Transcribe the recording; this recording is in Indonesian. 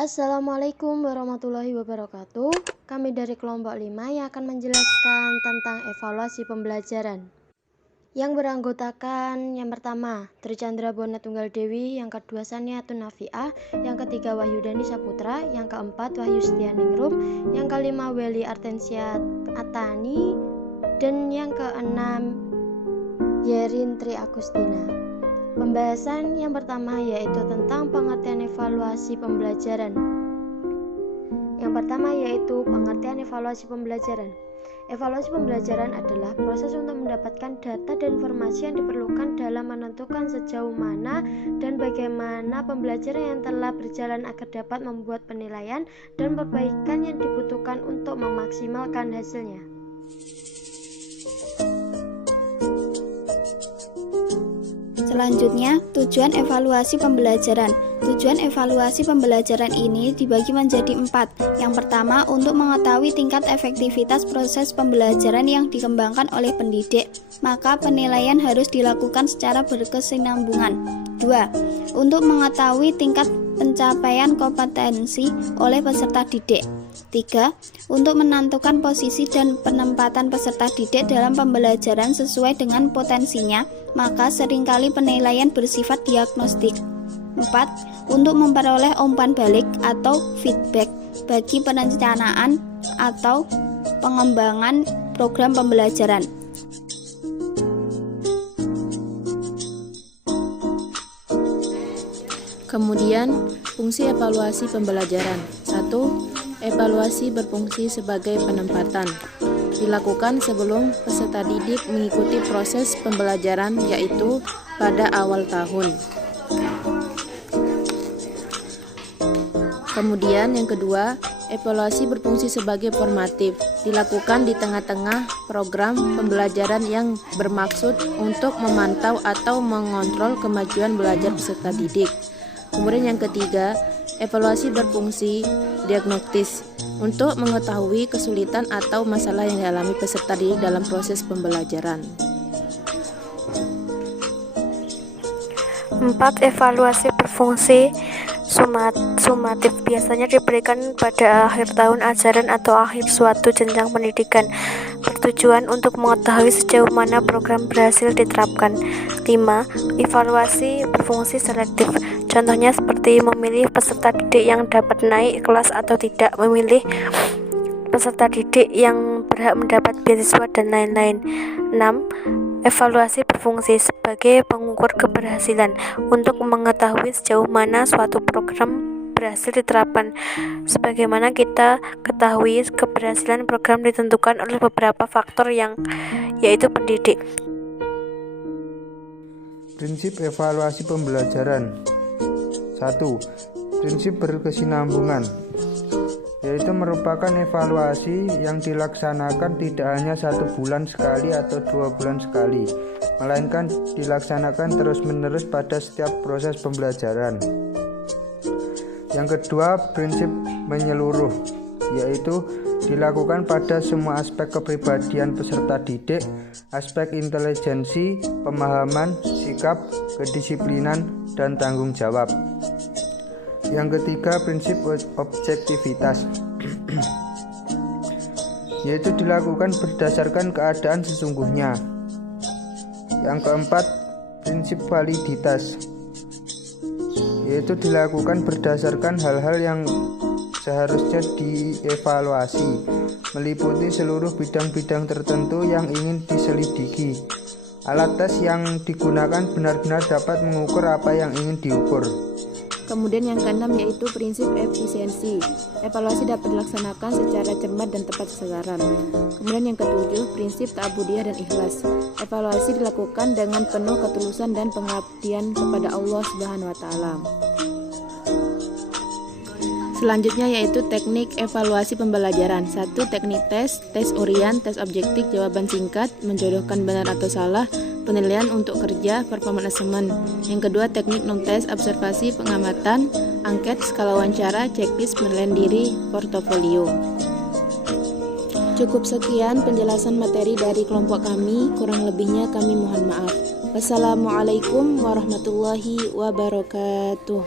Assalamualaikum warahmatullahi wabarakatuh. Kami dari kelompok 5 yang akan menjelaskan tentang evaluasi pembelajaran. Yang beranggotakan yang pertama Trichandra Bona Tunggal Dewi, yang kedua Saniatun Nafiah, yang ketiga Wahyudani Saputra, yang keempat Wahyu Setianingrum, yang kelima Weli Artensia Atani, dan yang keenam Yerin Tri Agustina. Pembahasan yang pertama yaitu tentang pengertian evaluasi pembelajaran. Yang pertama yaitu pengertian evaluasi pembelajaran. Evaluasi pembelajaran adalah proses untuk mendapatkan data dan informasi yang diperlukan dalam menentukan sejauh mana dan bagaimana pembelajaran yang telah berjalan agar dapat membuat penilaian dan perbaikan yang dibutuhkan untuk memaksimalkan hasilnya. Selanjutnya, tujuan evaluasi pembelajaran. Tujuan evaluasi pembelajaran ini dibagi menjadi 4. Yang pertama, untuk mengetahui tingkat efektivitas proses pembelajaran yang dikembangkan oleh pendidik, maka penilaian harus dilakukan secara berkesinambungan. 2. Untuk mengetahui tingkat pencapaian kompetensi oleh peserta didik. 3. Untuk menentukan posisi dan penempatan peserta didik dalam pembelajaran sesuai dengan potensinya, maka seringkali penilaian bersifat diagnostik. 4. Untuk memperoleh umpan balik atau feedback bagi perencanaan atau pengembangan program pembelajaran. Kemudian, fungsi evaluasi pembelajaran. 1. Evaluasi berfungsi sebagai penempatan. Dilakukan sebelum peserta didik mengikuti proses pembelajaran, yaitu pada awal tahun. Kemudian yang kedua, evaluasi berfungsi sebagai formatif. Dilakukan di tengah-tengah program pembelajaran yang bermaksud untuk memantau atau mengontrol kemajuan belajar peserta didik. Kemudian yang ketiga, evaluasi berfungsi diagnostis untuk mengetahui kesulitan atau masalah yang dialami peserta didik dalam proses pembelajaran. 4. Evaluasi berfungsi sumatif biasanya diberikan pada akhir tahun ajaran atau akhir suatu jenjang pendidikan, bertujuan untuk mengetahui sejauh mana program berhasil diterapkan. 5. Evaluasi berfungsi selektif. Contohnya seperti memilih peserta didik yang dapat naik kelas atau tidak, memilih peserta didik yang berhak mendapat beasiswa, dan lain-lain. 6. Evaluasi berfungsi sebagai pengukur keberhasilan untuk mengetahui sejauh mana suatu program berhasil diterapkan. Sebagaimana kita ketahui, keberhasilan program ditentukan oleh beberapa faktor yaitu pendidik. Prinsip evaluasi pembelajaran. 1. Prinsip berkesinambungan, yaitu merupakan evaluasi yang dilaksanakan tidak hanya 1 bulan sekali atau 2 bulan sekali, melainkan dilaksanakan terus-menerus pada setiap proses pembelajaran. Yang kedua, prinsip menyeluruh, yaitu dilakukan pada semua aspek kepribadian peserta didik, aspek intelijensi, pemahaman, sikap, kedisiplinan, dan tanggung jawab. Yang ketiga, prinsip objektivitas, yaitu dilakukan berdasarkan keadaan sesungguhnya. Yang keempat, prinsip validitas, yaitu dilakukan berdasarkan hal-hal yang seharusnya dievaluasi, meliputi seluruh bidang-bidang tertentu yang ingin diselidiki. Alat tes yang digunakan benar-benar dapat mengukur apa yang ingin diukur. Kemudian yang keenam yaitu prinsip efisiensi. Evaluasi dapat dilaksanakan secara cermat dan tepat sasaran. Kemudian yang ketujuh, prinsip ta'abudiyah dan ikhlas. Evaluasi dilakukan dengan penuh ketulusan dan pengabdian kepada Allah Subhanahu wa taala. Selanjutnya yaitu teknik evaluasi pembelajaran. 1. Teknik tes Urian, tes objektif, jawaban singkat, menjodohkan benar atau salah, penilaian untuk kerja, performance assessment. Yang kedua, teknik non-tes, observasi, pengamatan, angket, skala wawancara, checklist, penilaian diri, portofolio. Cukup sekian penjelasan materi dari kelompok kami, kurang lebihnya kami mohon maaf. Wassalamualaikum warahmatullahi wabarakatuh.